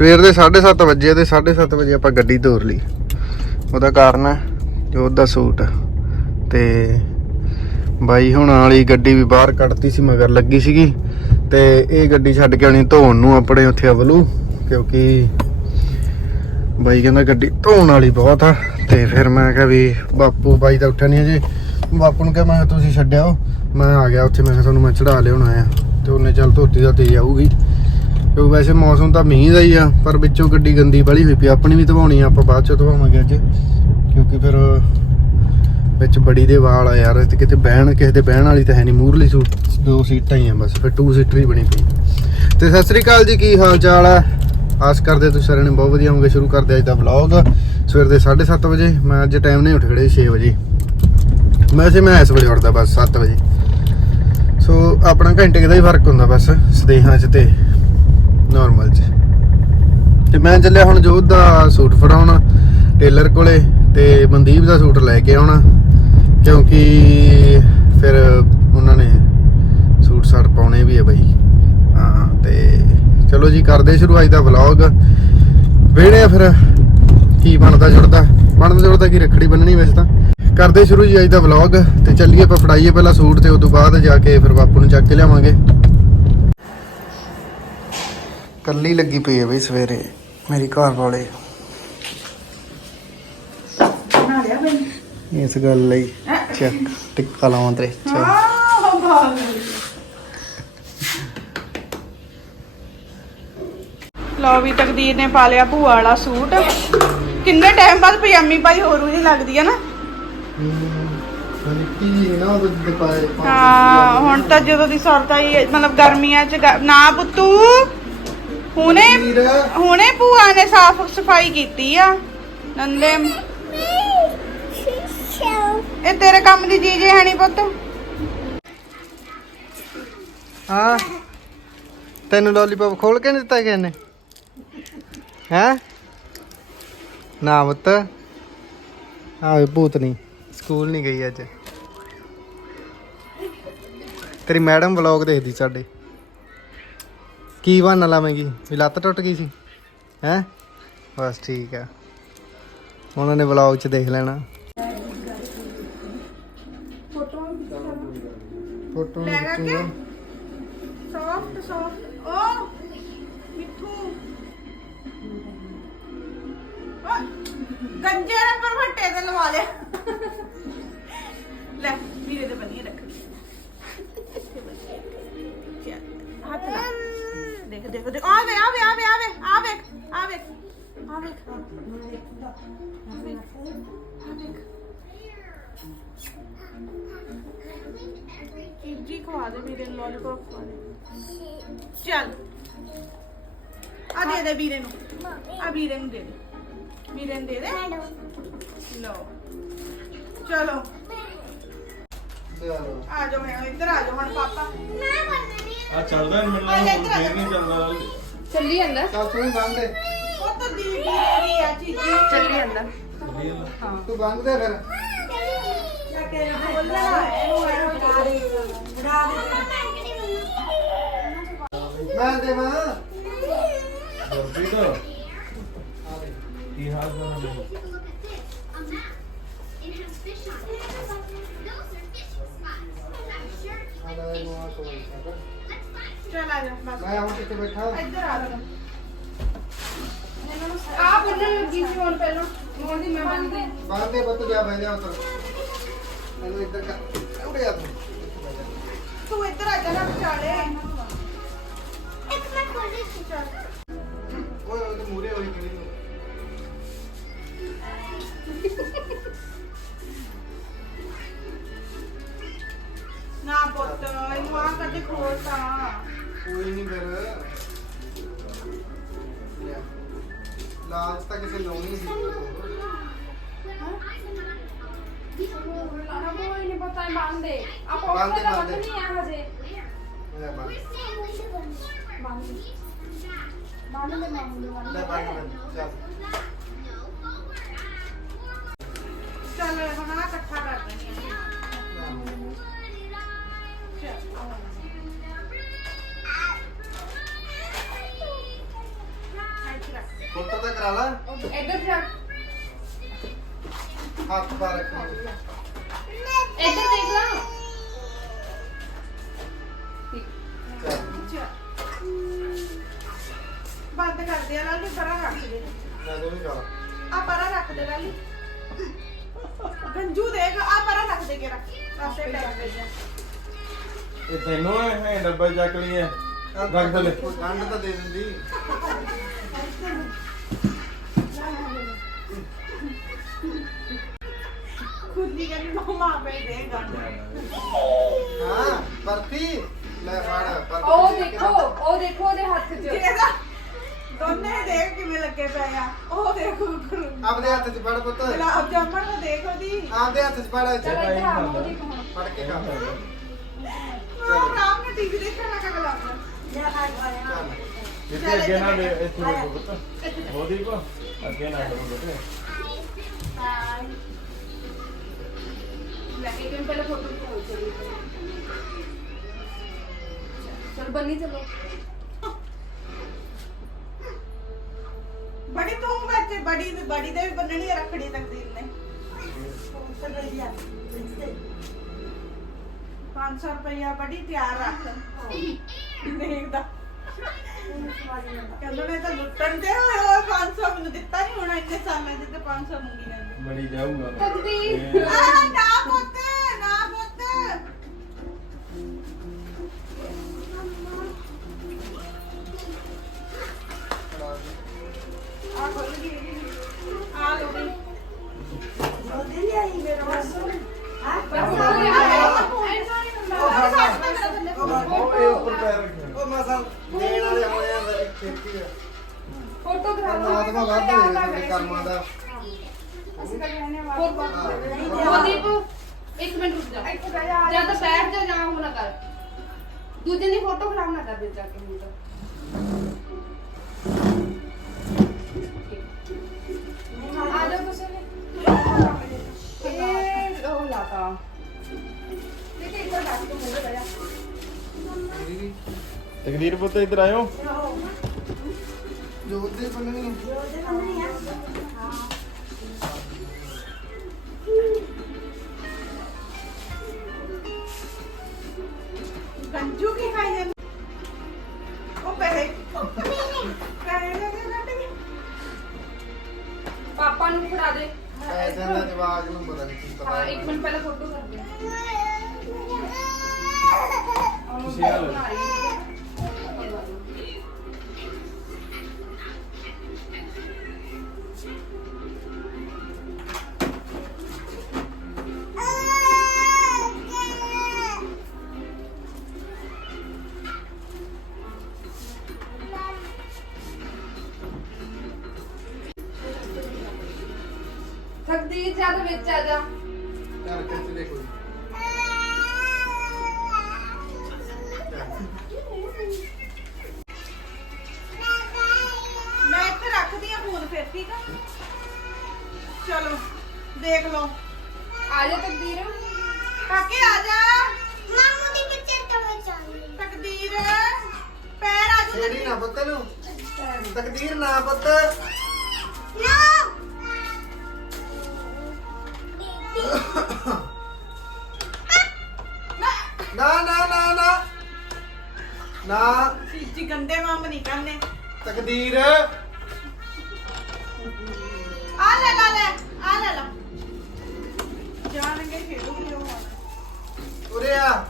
ਸਵੇਰ ਦੇ 7:30 ਵਜੇ ਤੇ 7:30 ਵਜੇ ਆਪਾਂ ਗੱਡੀ ਤੋਰ ਲਈ। ਉਹਦਾ ਕਾਰਨ ਹੈ ਜੋਤ ਦਾ ਸੂਟ। ਤੇ ਬਾਈ ਹੁਣ ਵਾਲੀ ਗੱਡੀ ਵੀ ਬਾਹਰ ਕੱਢਤੀ ਸੀ, ਮਗਰ ਲੱਗੀ ਸੀਗੀ। ਤੇ ਇਹ ਗੱਡੀ ਛੱਡ ਕੇ ਆਣੀ ਧੋਣ ਨੂੰ ਆਪਣੇ ਉੱਥੇ ਅਵਲੂ, ਕਿਉਂਕਿ ਬਾਈ ਕਹਿੰਦਾ ਗੱਡੀ ਧੋਣ ਵਾਲੀ ਬਹੁਤ ਆ। ਤੇ ਫਿਰ ਮੈਂ ਕਿਹਾ ਵੀ ਬਾਪੂ, ਬਾਈ ਤਾਂ ਉੱਠਿਆ ਨਹੀਂ ਅਜੇ ਬਾਪੂ ਨੂੰ ਕਿਹਾ, ਮੈਂ ਕਿਹਾ, ਤੁਸੀਂ ਛੱਡਿਓ ਮੈਂ ਆ ਗਿਆ ਉੱਥੇ, ਮੈਂ ਕਿਹਾ, ਤੁਹਾਨੂੰ ਮੈਂ ਚੜਾ ਲਿਆਉਣਾ ਆ। ਤੇ ਉਹਨੇ ਚੱਲ ਧੋਤੀ ਦਾ ਤੇ ਆਊਗੀ ਕਿਉਂਕਿ ਵੈਸੇ ਮੌਸਮ ਤਾਂ ਮੀਂਹ ਦਾ ਹੀ ਆ, ਪਰ ਵਿੱਚੋਂ ਗੱਡੀ ਗੰਦੀ ਵਾਲੀ ਹੋਈ ਪਈ ਆਪਣੀ ਵੀ ਧਵਾਉਣੀ ਆ, ਆਪਾਂ ਬਾਅਦ ਚ ਧਵਾਵਾਂਗੇ ਅੱਜ। ਕਿਉਂਕਿ ਫਿਰ ਵਿੱਚ ਬੜੀ ਦੇ ਵਾਲ ਆ ਯਾਰ, ਤੇ ਕਿਤੇ ਬਹਿਣ, ਕਿਸੇ ਦੇ ਬਹਿਣ ਵਾਲੀ ਤਾਂ ਹੈ ਨਹੀਂ ਮੂਰਲੀ ਸੂਟ। ਦੋ ਸੀਟਾਂ ਹੀ ਆ ਬਸ, ਫਿਰ ਟੂ ਸੀਟਰ ਹੀ ਬਣੀ ਪਈ। ਤੇ ਸਤਿ ਸ੍ਰੀ ਅਕਾਲ ਜੀ, ਕੀ ਹਾਲ ਚਾਲ ਆ? ਆਸ ਕਰਦੇ ਤੁਸੀਂ ਸਾਰਿਆਂ ਨੇ ਬਹੁਤ ਵਧੀਆ ਹੋਵੋਗੇ। ਸ਼ੁਰੂ ਕਰਦੇ ਅੱਜ ਦਾ ਵਲੌਗ ਸਵੇਰ ਦੇ 7:30 ਵਜੇ, ਮੈਂ ਅੱਜ ਟਾਈਮ ਨਹੀਂ ਉੱਠ ਖੜੇ 6 ਵਜੇ। ਵੈਸੇ ਮੈਂ ਇਸ ਵੇਲੇ ਉੱਠਦਾ ਬਸ 7 ਵਜੇ। ਸੋ ਆਪਣਾ ਘੰਟੇ ਦਾ ਹੀ ਫ਼ਰਕ ਹੁੰਦਾ ਬਸ, ਸਦੇਹਾਂ 'ਚ ਤੇ। ਨਾਰਮਲ 'ਚ। ਤੇ ਮੈਂ ਚੱਲਿਆ ਹੁਣ ਜੋਧ ਦਾ ਸੂਟ ਫੜਾਉਣ, ਟੇਲਰ ਕੋਲੇ ਤੇ ਮਨਦੀਪ ਦਾ ਸੂਟ ਲੈ ਕੇ ਆਉਣਾ, ਕਿਉਂਕਿ ਫਿਰ ਉਹਨਾਂ ਨੇ ਸੂਟ ਸਾਟ ਪਾਉਣੇ ਵੀ ਆ ਬਾਈ। ਹਾਂ, ਤੇ ਚਲੋ ਜੀ, ਕਰਦੇ ਸ਼ੁਰੂ ਅੱਜ ਦਾ ਵਲੌਗ ਵੇੜੇ ਫਿਰ ਕੀ ਬਣਦਾ ਜੁੜਦਾ। ਬਣਦਾ ਜੁੜਦਾ ਕੀ, ਰੱਖੜੀ ਬੰਨਣੀ ਵੈਸੇ ਤਾਂ। ਕਰਦੇ ਸ਼ੁਰੂ ਜੀ ਅੱਜ ਦਾ ਵਲੌਗ ਤੇ ਚੱਲੀਏ ਆਪਾਂ ਫੜਾਈਏ ਪਹਿਲਾਂ ਸੂਟ ਤੇ ਉਸ ਤੋਂ ਬਾਅਦ ਜਾ ਕੇ ਫਿਰ ਬਾਪੂ ਨੂੰ ਚੱਕ ਕੇ ਲਿਆਵਾਂਗੇ। ਕੱਲੀ ਲੱਗੀ ਪਈ ਹੈ ਬਈ ਸਵੇਰੇ ਮੇਰੀ ਘਰ ਵਾਲੇ। ਬਣਾ ਲਿਆ ਬਈ। ਇਸ ਗੱਲ ਲਈ ਚੱਕ ਟਿੱਕਾ ਲਾਵਾਂ ਤੇਰੇ ਚੱਲ ਆਹ ਭਾਗ ਲਓ ਵੀ ਤਕਦੀਰ ਨੇ ਪਾ ਲਿਆ ਭੂਆ ਵਾਲਾ ਸੂਟ। ਕਿੰਨੇ ਟਾਈਮ ਬਾਅਦ ਪਜਾਮੀ ਪਾਈ ਹੋਰ ਵੀ ਨਹੀਂ ਲੱਗਦੀ ਹੈ ਨਾ? ਕੀ ਨਾ ਉਹ ਦਿਖਾਏ ਹਾਂ ਹੁਣ ਤਾਂ ਜਦੋਂ ਦੀ ਸੁਰਤ ਆਈ ਮਤਲਬ ਗਰਮੀਆਂ ਚ ਗ- ਨਾ ਪੁੱਤੂ। ਹੁਣੇ ਹੁਣੇ ਭੂਆ ਨੇ ਸਾਫ਼ ਸਫ਼ਾਈ ਕੀਤੀ ਆ ਨੰਦੇ। ਇਹ ਤੇਰੇ ਕੰਮ ਦੀ ਚੀਜ਼ ਹੈ ਨਹੀਂ ਪੁੱਤ। ਹਾਂ। ਤੈਨੂੰ ਲੋਲੀਪੌਪ ਖੋਲ ਕੇ ਨਹੀਂ ਦਿੱਤਾ ਕਿਸੇ ਨੇ? ਹੈ? ਨਾ ਮਤ ਆਵੇ ਭੂਤ ਨਹੀਂ ਸਕੂਲ ਨਹੀਂ ਗਈ ਅੱਜ। ਤੇਰੀ ਮੈਡਮ ਵਲੌਗ ਦੇਖਦੀ ਸਾਡੇ। ਕੀ ਬਹਾਨਾ ਲਾਵੇਂਗੀ? ਵੀ ਲੱਤ ਟੁੱਟ ਗਈ ਸੀ। ਹੈ? ਬਸ ਠੀਕ ਆ। ਉਹਨਾਂ ਨੇ ਵਲੌਗ 'ਚ ਦੇਖ ਲੈਣਾ। ਫੋਟੋ ਲੈ ਕੇ ਸੌਫਟ ਸੌਫਟ। ਓ! ਮਿੱਠੂ। ਓਏ, ਗੰਜੇ ਰੰਗ ਭੱਟੇ ਤੇ ਲਵਾ ਲਿਆ। ਲੈ ਵੀਰੇ ਦੇ ਬੰਨੀਏ ਦੇਖੋ ਦੇਖੋ। ਆਵੇ ਆਵੇ ਆਵੇ ਆਵੇ ਆਵੇ ਆਵੇ ਆਵੇ ਜੀ ਖਵਾ ਦੇ ਵੀਰੇ ਲੋਲੀਪੌਪ ਖਵਾ ਦੇ। ਚੱਲ। ਆ ਦੇ ਦੇ ਵੀਰੇ ਨੂੰ। ਆ ਵੀਰੇ ਨੂੰ ਦੇ ਦੇ। ਵੀਰੇ ਨੂੰ ਦੇ ਦੇ। ਲਓ। ਚਲੋ। ਆ ਜਾਓ ਮੈਂ ਇੱਧਰ ਆ ਜਾਓ ਹੁਣ ਪਾਪਾ। ਆ ਚੱਲਦਾ ਨਹੀਂ ਮੈਨੂੰ ਪਹਿਲੇ ਇੱਧਰ ਆ ਫੇਰ ਨਹੀਂ ਚੱਲਦਾ। ਚੱਲੀ ਜਾਂਦਾ। ਚੱਲ ਤੂੰ ਹੀ ਬੰਦ ਦੇ। ਉਹ ਤਾਂ ਦੀ ਦੀ ਆ ਚੀਜੀ ਚੱਲੀ ਜਾਂਦਾ। ਤੂੰ ਬੰਦ ਦੇ ਫਿਰ। ਬੋਲਣਾ ਹੈ ਇਹਨੂੰ ਐਂ ਬਣਾ ਦੇ। ਬਣਾ ਦੇ। ਮੈਂ ਦੇ ਮਾਂ। ਗੁਰਪ੍ਰੀਤ ਕੀ ਹਾਲ ਹੈ ਚੱਲ आप उन्हें गिनती मोड़ पे लो मोड़ दी मैं बाँध दे बाँध दे बत्तू जा बैठ जाओ तो मैं इधर का उड़ जा तू तू इधर आ जा ना बेचारे एक मिनट खोल दे चल ओए ओए तो मुरे वाली करी ਨਾ ਪੁੱਤ ਇਹਨੂੰ ਆ ਕੱਢ ਖੋਲ ਤਾਂ। ਕੋਈ ਨਹੀਂ ਕਰ ਲਾਜ ਤਾਂ ਕਿਸੇ ਲਾਉਣੀ ਸੀ। ਹਮੋ ਇਹ ਨਹੀਂ ਪਤਾ ਹੈ ਬੰਦੇ ਆਪੋ ਬੰਦ ਬੰਦੇ ਬੰਦੇ। ਨਹੀਂ ਆ ਹਜੇ। ਲੈ ਬੰਦ। ਬੰਦੇ। ਬੰਦੇ ਲੈ ਬੰਦ ਬੰਦ। ਚੱਲ। ਚੱਲ ਹੁਣ ਆ ਇਕੱਠਾ ਕਰ ਦਿੰਦੀ ਹਾਂ ਆ ਹੁਣ। ਇੱਧਰ ਲਾ। ਇੱਧਰ ਜਾ। ਹੱਥ ਪਾ ਰੱਖੋ। ਇੱਧਰ ਦੇਖ ਲਾ। ਬੰਦ ਕਰ ਦੇ ਲਾਲੀ ਪਰਾਂ ਰੱਖ ਦੇ। ਮੈਂ ਵੀ ਕਰ ਆ ਪਰਾਂ ਰੱਖ ਦੇ ਲਾਲੀ। ਗੰਜੂ ਦੇਖ ਆ ਪਰਾਂ ਰੱਖ ਦੇ ਕੇ ਰੱਖ। ਪਾਸੇ ਟੈਕ ਦੇ ਜਾ। ਇਹ ਤੈਨੂੰ ਹੈ ਡੱਬਾ ਚੱਕ ਲਈ ਹੈ ਰੱਖ ਦੇ ਗੰਢ ਤਾਂ ਦੇ ਦਿੰਦੀ। ਖੁੱਲੀ ਕਹਿੰਦੀ ਮਮਾ ਪੇ ਦੇ ਗੰਢ। ਹਾਂ ਬਰਫੀ। ਲੈ ਫੜ ਬਰਫੀ ਉਹ ਦੇਖੋ ਉਹ ਦੇਖੋ ਉਹਦੇ ਹੱਥ 'ਚ। ਇਹਦਾ ਦੋਨੇ ਦੇਖ ਕਿਵੇਂ ਲੱਗੇ ਪਏ ਆ। ਉਹ ਦੇਖੋ ਆਪਦੇ ਹੱਥ 'ਚ ਫੜ ਪੁੱਤ। ਗੁਲਾਬ ਜਾਮਣ ਨੂੰ ਦੇਖ ਉਹਦੀ। ਆਪਦੇ ਹੱਥ 'ਚ ਫੜ। ਚਲ ਇੱਧਰ ਆ ਮੂੰਹ ਹੁਣ। ਫੜ ਕੇ ਖਾ। ਉਹ ਰਾਮ ਨੇ ਟੀਵੀ ਦੇਖਣ ਲੱਗਾ ਗੁਲਾਬ ਜਾਮਣ ਚੱਲ। ਜਿੱਥੇ ਅੱਗੇ ਨਾ ਦੇ ਇੱਥੇ ਰੁਕੋ ਪੁੱਤ। ਹੋ? ਦੀਪ ਅੱਗੇ ਨਾ ਕਰੋ ਬੇਟੇ ਲੈ ਕੇ ਕਿਵੇਂ ਪਹਿਲਾਂ ਫੋਟੋ ਖਿਚਾਓ ਚਲੀ ਚਲ ਬੰਨੀ ਚਲੋ। ਬੜੀ ਤੂੰ ਵਿੱਚ ਬੜੀ ਬੜੀ ਦੇ ਵੀ ਬੰਨਣੀ ਆ ਰੱਖੜੀ ਤਕਦੀਰ ਨੇ। 500 ਰੁਪਇਆ ਬੜੀ ਤਿਆਰ ਰੱਖ ਦੇਖਦਾ ਕਹਿੰਦਾ ਨੇ ਤਾਂ ਲੁੱਟਣ ਦੇ ਹੋਏ ਹੋਏ 500 ਮੈਨੂੰ ਦਿੱਤਾ ਨਹੀਂ ਹੋਣਾ ਇੰਨੇ ਸਾਲਾਂ ਦੇ ਤੇ 500 ਮੰਗੀ ਜਾਂਦੇ। ਬੜੀ ਜਾਊਗਾ। ਤਕਦੀਰ। ਆਹ ਨਾ ਜਾ ਜਾਂ ਤਾਂ ਬੈਠ ਜਾ ਜਾਂ ਉਹ ਨਾ ਕਰ। ਦੂਜੇ ਦੀ ਫੋਟੋ ਖਰਾਬ ਨਾ ਕਰ ਦੇ ਜਾ ਕੇ ਹੁਣ ਤਾਂ। ਆ ਜਾ ਤੁਸੀਂ ਇਹ ਉਹ ਲਾਤਾ। ਦੇਖੇ ਇੱਧਰ ਬੈਠ ਕੇ ਮੂਹਰੇ ਬਹਿ ਜਾ। ਤਕਦੀਰ ਪੁੱਤ ਇੱਧਰ ਆਇਓ। ਜੋਤ ਦੇ ਬੰਨਣੀ ਗੰਜੂ ਪੈਸੇ ਦਾ ਜਵਾਬ ਨੂੰ ਪਤਾ ਨਹੀਂ ਕੀ ਪਤਾ ਹਾਂ ਇੱਕ ਮਿੰਟ ਪਹਿਲਾਂ ਫੋਟੋ ਕਰ ਦੇ ਤੁਸੀਂ ਆ ਲਓ। ਜਦ ਨਾ। ਜੀ ਗੰਦੇ ਮਾਮ ਨਹੀਂ ਕਰਨੇ। ਤਕਦੀਰ। ਆ ਲੈ ਲਾ ਲੈ ਆ ਲੈ ਲਾ। ਜਾਣਗੇ ਖੇਡੂਗੀ ਉਹ ਹੁਣ ਉਰੇ ਆ।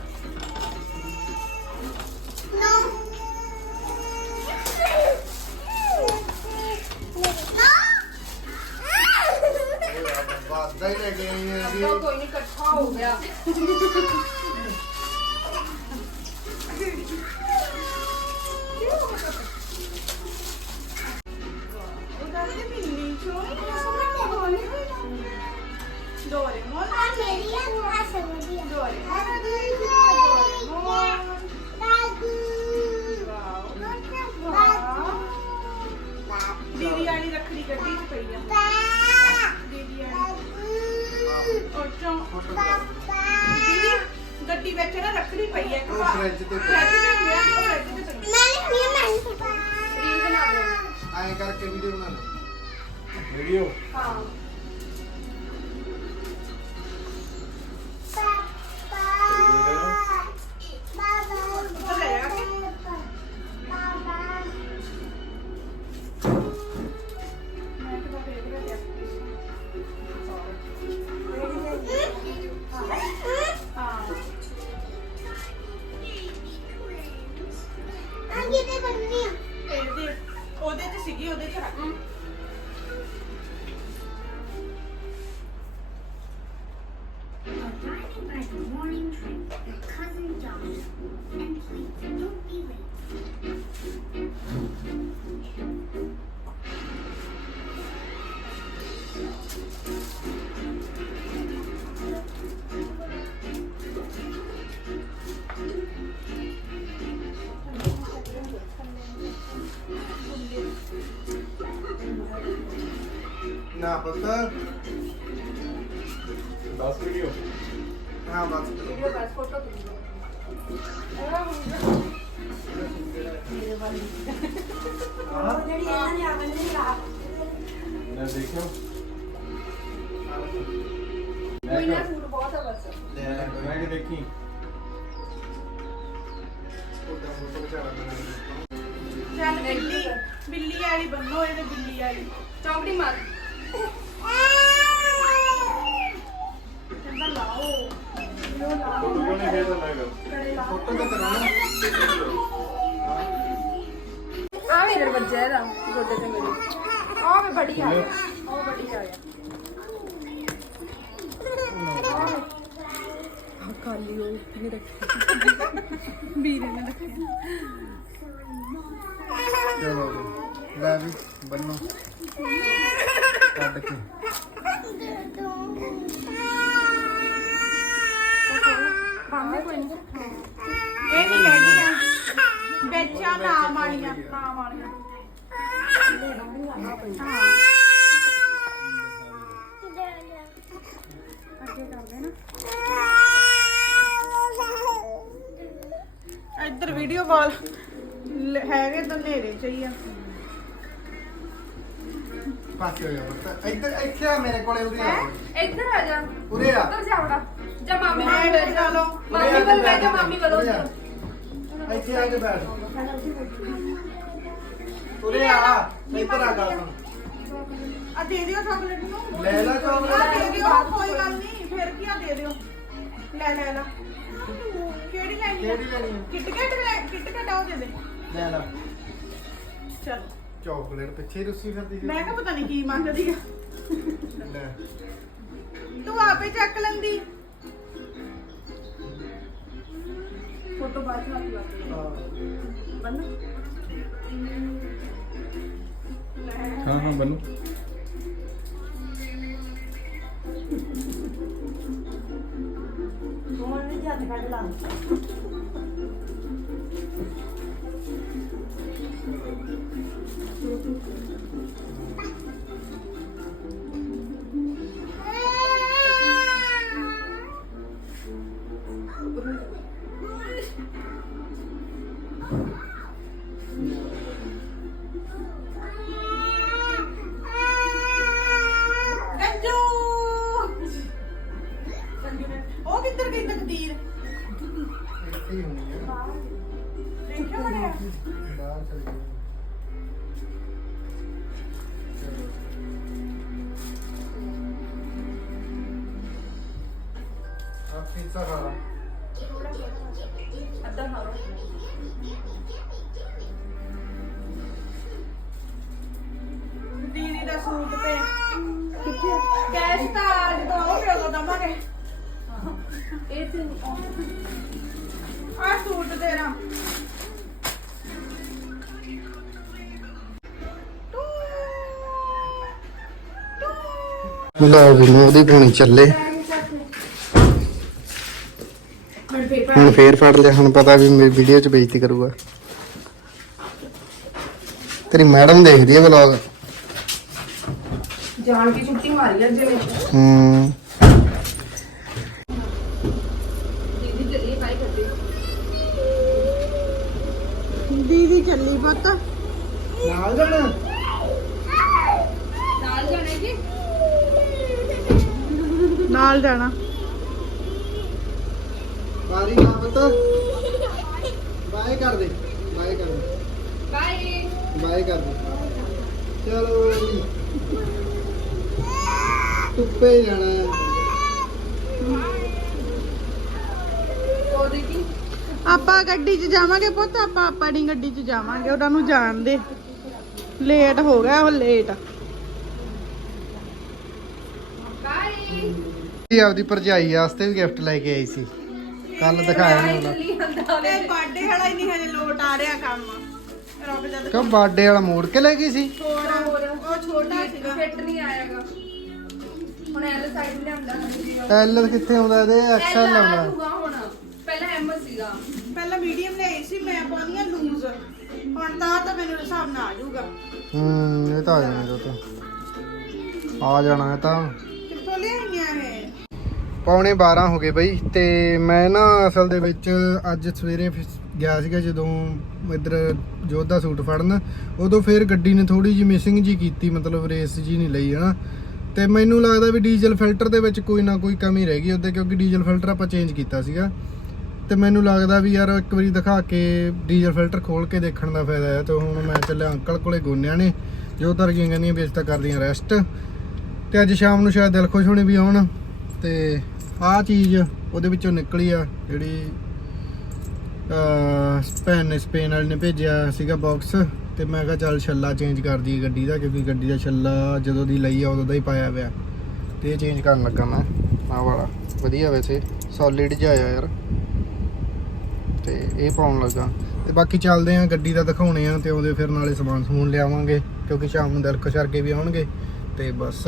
ਨਾ। ਵਾਦਾ ਹੀ ਲੈ ਕੇ ਆਈ ਹੈ ਜੀ। ਅੱਗੋਂ ਕੋਈ ਨਹੀਂ ਇਕੱਠਾ ਹੋ ਗਿਆ। ਮੋਨ ਦੀਦੀ ਵਾਲੀ ਰੱਖੜੀ ਗੱਡੀ 'ਚ ਪਈ ਆ ਦੀਦੀ ਵਾਲੀ ਚੋਂ ਦੀਦੀ ਗੱਡੀ ਵਿੱਚ ਨਾ ਰੱਖੜੀ ਪਈ ਆ ਇੱਕ ਉਹ ਫਰਿੱਜ ਤੇ ਪਈ। ਫਰਿੱਜ ਤੇ ਹੁੰਦੀ ਆ, ਉਹ ਫਰਿੱਜ ਤੇ ਪਈ ਆ। ਐਂ ਕਰਕੇ ਵੀਡੀਓ ਬਣਾ ਲਓ ਵੀਡੀਓ ਪੁੱਤ। 10 ਵੀਡੀਓ ਹਾਂ ਬਸ। ਵੀਡੀਓ ਬਸ ਫੋਟੋ ਕਿਉਂ ਨਹੀਂ ਖੇਡਦਾ ਮੈਂ ਫੋਟੋ ਤਾਂ ਕਰਾਉਣਾ ਆ ਮੇਰੇ ਬੱਚੇ ਦਾ ਗੋਡੇ ਤੇ ਮੇਰੇ। ਆ ਮੈਂ ਬੜੀ ਆ। ਉਹ ਬੜੀ ਆ। ਕਾਲੀ ਉਹ ਕਿਨੇ ਰੱਖੀ? ਵੀਰੇ ਨੇ ਰੱਖਿਆ ਚਲੋ ਲੈ ਵੀ ਬੰਨੋ। ਕੱਢ ਕੇ। ਮਾਮੇ ਕੋਈ ਨਹੀਂ। ਇਹ ਨਹੀਂ ਹੈਗੀਆਂ ਬੱਚਾ ਨਾਮ ਵਾਲੀਆਂ ਨਾਮ ਵਾਲੀਆਂ। ਅੱਗੇ ਕਰਦੇ ਨਾ ਇੱਧਰ ਵੀਡੀਓ ਕਾਲ ਹੈਗੇ ਤਾਂ ਨੇਰੇ ਚ ਹੀ ਆ। ਪਾਸੇ ਹੋ ਜਾ ਇੱਧਰ ਇੱਥੇ ਆ ਮੇਰੇ ਕੋਲੇ ਉਰੇ ਆ। ਇੱਧਰ ਆ ਜਾ। ਉਰੇ ਆ। ਉੱਧਰ ਜਾ ਜਾ ਮਾਮੀ ਮੈਂ ਕੋਲ ਬੈਠ ਜਾ ਚਲੋ ਮਾਮੀ ਕੋਲ ਬੈਠ ਜਾ ਮਾਮੀ ਕੋਲ ਉਰੇ ਆ। ਉੱਧਰ ਇੱਥੇ ਆ ਕੇ ਬੈਠ। ਉਰੇ ਆ ਇੱਧਰ ਆ ਗੱਲ ਆ ਦੇ ਦਿਓ ਚਾਕਲੇਟ ਨੂੰ। ਲੈ ਲੈ ਆ ਚਾਕਲੇਟ ਦੇ ਦਿਓ ਕੋਈ ਗੱਲ ਨਹੀਂ ਫਿਰ ਕੀ ਆ ਦੇ ਦਿਓ। ਲੈ ਲੈ ਲੈ। ਕਿਹੜੀ ਲੈਣੀ ਆ? ਕਿਹੜੀ ਲੈਣੀ ਆ? ਕਿਟ ਕਟ ਲੈ ਕਿਟ ਕਟ ਆਓ ਦੇ ਦੇ। ਲੈ ਲੈ। ਚਲ। ਚਾਕਲੇਟ ਪਿੱਛੇ ਰੁੱਸੀ ਫਿਰਦੀ। ਮੈਂ ਕਿਹਾ ਪਤਾ ਨਹੀਂ ਕੀ ਮੰਗਦੀ ਆ। ਲੈ। ਤੂੰ ਆਪੇ ਚੱਕ ਲੈਂਦੀ। ਫੋਟੋ ਬਾਅਦ ਚ ਲਾ ਹਾਂ। ਬੰਨ ਹਾਂ ਹਾਂ ਬੰਨੂ ਗੰਜੂ ਤਾਂ ਅੱਜ ਤੋਂ ਉਹ ਵੀ ਉਦੋਂ ਦਵਾਂਗੇ। ਇਹ ਤੇ ਆ ਸੂਟ ਤੇਰਾ। ਲਓ ਜੀ ਮੋਦੀ ਪਾਣੀ ਚੱਲੇ। ਹੁਣ ਫੇਰ ਫੜ ਲਿਆ ਹੁਣ ਪਤਾ ਵੀ ਮੇਰੀ ਵੀਡੀਓ ਚ ਬੇਇੱਜ਼ਤੀ ਕਰੂਗਾ। ਤੇਰੀ ਮੈਡਮ ਦੇਖਦੀ ਹੈ ਵਲੌਗ ਜਾਣ ਕੇ ਛੁੱਟੀ ਮਾਰੀ ਅੱਜ ਨੇ ਹੂੰ। ਦੀਦੀ ਚੱਲੀ ਬਾਈ ਕਰਦੇ ਦੀਦੀ ਚੱਲੀ ਪੁੱਤ। ਨਾਲ ਜਾਣਾ? ਨਾਲ ਜਾਣੇ ਜੀ? ਨਾਲ ਜਾਣਾ। ਬਾਰੀ ਨਾ ਬਤਾ ਬਾਏ ਕਰ ਦੇ ਬਾਏ ਕਰ ਦੇ। ਬਾਏ। ਬਾਏ ਕਰ ਦੇ। ਚਲੋ ਜੀ। ਧੁੱਪੇ ਜਾਣਾ ਹੈ। ਆਪਾਂ ਗੱਡੀ 'ਚ ਜਾਵਾਂਗੇ ਪੁੱਤ ਆਪਾਂ ਆਪਣੀ ਗੱਡੀ 'ਚ ਜਾਵਾਂਗੇ ਉਹਨਾਂ ਨੂੰ ਜਾਣ ਦੇ ਲੇਟ ਹੋ ਗਿਆ ਉਹ ਲੇਟ ਇਹ ਆਪਦੀ ਭਰਜਾਈ ਵਾਸਤੇ ਵੀ ਗਿਫਟ ਲੈ ਕੇ ਆਈ ਸੀ। ਕੱਲ ਦਿਖਾਇਆ ਨੇ ਜਾਂਦਾ ਉਹਨੇ ਤੇ ਬਾਡੇ ਵਾਲਾ ਹੀ ਨਹੀਂ ਹਜੇ ਲੋਟ ਆ ਰਿਹਾ ਕੰਮ। ਰੁਕ ਜਾ ਕਾ ਬਾਡੇ ਵਾਲਾ ਮੋੜ ਕੇ ਲੈ ਗਈ ਸੀ? ਹੋਰ ਉਹ ਛੋਟਾ ਸੀਗਾ। ਫਿੱਟ ਨਹੀਂ ਆਏਗਾ ਹੁਣ ਐਲ ਸਾਈਡ ਲਿਆਂਦਾ ਹਾਂਜੀ ਐਲ ਕਿੱਥੇ ਆਉਂਦਾ? ਇਹਦੇ ਐਕਸਲ ਆਉਂਦਾ ਹੁਣ। ਪਹਿਲਾਂ ਐਮ ਸੀਗਾ। ਪਹਿਲਾਂ ਮੀਡੀਅਮ ਲਈ ਸੀ ਮੈਂ ਪਾਉਣੀ ਆ ਲੂਜ਼ ਹੁਣ ਤਾਂ ਤਾਂ ਮੈਨੂੰ ਹਿਸਾਬ ਨਾਲ ਆ ਜਾਊਗਾ। ਹੂੰ ਇਹ ਤਾਂ ਆ ਜਾਣਾ ਤੋਂ ਆ ਜਾਣਾ ਇਹ ਤਾਂ। ਕਿੱਥੋਂ ਲਿਆਈਆਂ ਇਹ? ਪੌਣੇ 12 ਹੋ ਗਏ ਬਈ ਤੇ ਮੈਂ ਨਾ ਅਸਲ ਦੇ ਵਿੱਚ ਅੱਜ ਸਵੇਰੇ ਗਿਆ ਸੀਗਾ ਜਦੋਂ ਇੱਧਰ ਜੋਧਾ ਸੂਟ ਫੜਨ। ਉਦੋਂ ਫਿਰ ਗੱਡੀ ਨੇ ਥੋੜੀ ਜੀ ਮਿਸਿੰਗ ਜੀ ਕੀਤੀ ਮਤਲਬ ਰੇਸ ਜੀ ਨਹੀਂ ਲਈ ਹਨਾ? ਤੇ ਮੈਨੂੰ ਲੱਗਦਾ ਵੀ ਡੀਜ਼ਲ ਫਿਲਟਰ ਦੇ ਵਿੱਚ ਕੋਈ ਨਾ ਕੋਈ ਕਮੀ ਰਹਿ ਗਈ ਉਹਦੇ, ਕਿਉਂਕਿ ਡੀਜ਼ਲ ਫਿਲਟਰ ਆਪਾਂ ਚੇਂਜ ਕੀਤਾ ਸੀਗਾ। ਤੇ ਮੈਨੂੰ ਲੱਗਦਾ ਵੀ ਯਾਰ ਇੱਕ ਵਾਰੀ ਦਿਖਾ ਕੇ ਡੀਜ਼ਲ ਫਿਲਟਰ ਖੋਲ ਕੇ ਦੇਖਣ ਦਾ ਫਾਇਦਾ ਹੈ। ਤੇ ਹੁਣ ਮੈਂ ਚੱਲਿਆ ਅੰਕਲ ਕੋਲੇ, ਗੋਨਿਆਂ ਨੇ, ਜੋ ਤਾਂ ਕਹਿੰਦੀਆਂ ਵੀ ਕਰਦੀਆਂ ਰੈਸਟ ਤੇ ਅੱਜ ਸ਼ਾਮ ਨੂੰ ਸ਼ਾਇਦ ਦਿਲ ਖੁਸ਼ ਹੋਣੇ ਵੀ ਆਉਣ। ਤੇ ਆਹ ਚੀਜ਼ ਉਹਦੇ ਵਿੱਚੋਂ ਨਿਕਲੀ ਆ, ਜਿਹੜੀ, ਅਹ, ਸਪੇਨ ਨੇ ਸਪੇਨ ਵਾਲੇ ਨੇ ਭੇਜਿਆ ਸੀਗਾ ਬਾਕਸ ਤੇ ਮੈਂ ਕਿਹਾ ਚੱਲ ਛੱਲਾ ਚੇਂਜ ਕਰ ਦਈਏ ਗੱਡੀ ਦਾ, ਕਿਉਂਕਿ ਗੱਡੀ ਦਾ ਛੱਲਾ ਜਦੋਂ ਦੀ ਲਈ ਆ ਉਦੋਂ ਦਾ ਹੀ ਪਾਇਆ ਪਿਆ ਤੇ ਇਹ ਚੇਂਜ ਕਰਨ ਲੱਗਾ ਮੈਂ, ਆਹ ਵਾਲਾ। ਵਧੀਆ ਵੈਸੇ ਸੋਲਿਡ ਜਿਹਾ ਆ ਯਾਰ। ਤੇ ਇਹ ਪਾਉਣ ਲੱਗਾ। ਤੇ ਬਾਕੀ ਚੱਲਦੇ ਆ, ਗੱਡੀ ਦਾ ਦਿਖਾਉਣੇ ਆ, ਤੇ ਉਹਦੇ ਫਿਰ ਨਾਲੇ ਸਮਾਨ ਸਮੂਨ ਲਿਆਵਾਂਗੇ, ਕਿਉਂਕਿ ਸ਼ਾਮ ਨੂੰ ਦਿਲ ਖੁਸ਼ ਕਰਕੇ ਵੀ ਆਉਣਗੇ। ਤੇ ਬਸ।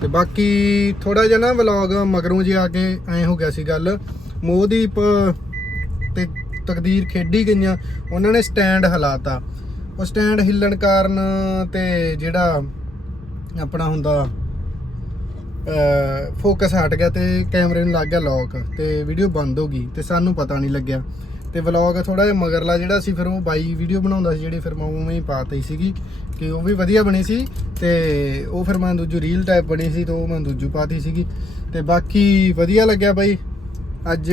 ਤੇ ਬਾਕੀ ਥੋੜਾ ਜਿਹਾ ਨਾ ਵਲੌਗ ਮਗਰੋਂ ਜੇ ਆ ਕੇ ਐ ਹੋ ਗਿਆ ਸੀ ਗੱਲ ਮੋਹਦੀਪ ਤੇ ਤਕਦੀਰ ਖੇਡੀ ਗਈਆਂ, ਉਹਨਾਂ ਨੇ ਸਟੈਂਡ ਹਲਾਤਾ। ਉਹ ਸਟੈਂਡ ਹਿੱਲਣ ਕਾਰਨ ਤੇ ਜਿਹੜਾ ਆਪਣਾ ਹੁੰਦਾ ਫੋਕਸ ਹਟ ਗਿਆ ਤੇ ਕੈਮਰੇ ਨੂੰ ਲੱਗ ਗਿਆ ਲੌਕ ਤੇ ਵੀਡੀਓ ਬੰਦ ਹੋ ਗਈ ਤੇ ਸਾਨੂੰ ਪਤਾ ਨਹੀਂ ਲੱਗਿਆ। ਤੇ ਵਲੌਗ ਥੋੜਾ ਜਿਹਾ ਮਗਰਲਾ ਜਿਹੜਾ ਸੀ ਫਿਰ ਉਹ ਬਾਈ ਵੀਡੀਓ ਬਣਾਉਂਦਾ ਸੀ ਜਿਹੜੀ ਫਿਰ ਮੈਂ ਉਵੇਂ ਹੀ ਪਾਤੀ ਸੀਗੀ ਕਿ ਉਹ ਵੀ ਵਧੀਆ ਬਣੀ ਸੀ ਤੇ ਉਹ ਫਿਰ ਮੈਂ ਦੂਜੂ ਰੀਲ ਟਾਈਪ ਬਣੀ ਸੀ ਤੇ ਉਹ ਮੈਂ ਦੂਜੂ ਪਾਤੀ ਸੀਗੀ। ਤੇ ਬਾਕੀ ਵਧੀਆ ਲੱਗਿਆ ਬਾਈ। ਅੱਜ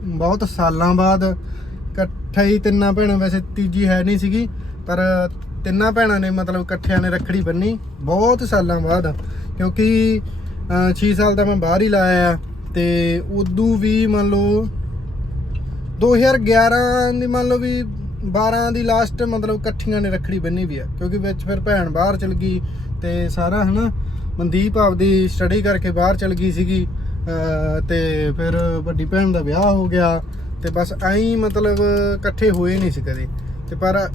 ਬਹੁਤ ਸਾਲਾਂ ਬਾਅਦ ਇਕੱਠੇ ਹੀ ਤਿੰਨਾਂ ਭੈਣਾਂ ਵੈਸੇ ਤੀਜੀ ਹੈ ਨਹੀਂ ਸੀਗੀ। ਪਰ ਤਿੰਨਾਂ ਭੈਣਾਂ ਨੇ ਮਤਲਬ ਇਕੱਠਿਆਂ ਨੇ ਰੱਖੜੀ ਬੰਨੀ, ਬਹੁਤ ਸਾਲਾਂ ਬਾਅਦ, ਕਿਉਂਕਿ 6 ਸਾਲ ਦਾ ਮੈਂ ਬਾਹਰ ਹੀ ਲਾਇਆ ਆ, ਤੇ ਉਦੋਂ ਵੀ ਮੰਨ ਲਓ 2011 ਦੀ ਮੰਨ ਲਓ ਵੀ 12 ਦੀ ਲਾਸਟ ਮਤਲਬ ਇਕੱਠੀਆਂ ਨੇ ਰੱਖੜੀ ਬੰਨੀ ਵੀ ਆ, ਕਿਉਂਕਿ ਵਿੱਚ ਫਿਰ ਭੈਣ ਬਾਹਰ ਚਲ ਗਈ ਤੇ ਸਾਰਾ ਹਨਾ, ਮਨਦੀਪ ਆਪਦੀ ਸਟੱਡੀ ਕਰਕੇ ਬਾਹਰ ਚਲ ਗਈ ਸੀਗੀ, ਅਹ, ਤੇ ਫਿਰ ਵੱਡੀ ਭੈਣ ਦਾ ਵਿਆਹ ਹੋ ਗਿਆ, ਤੇ ਬਸ ਐਂ ਮਤਲਬ ਇਕੱਠੇ ਹੋਏ ਨਹੀਂ ਸੀ ਕਦੇ, ਤੇ ਪਰ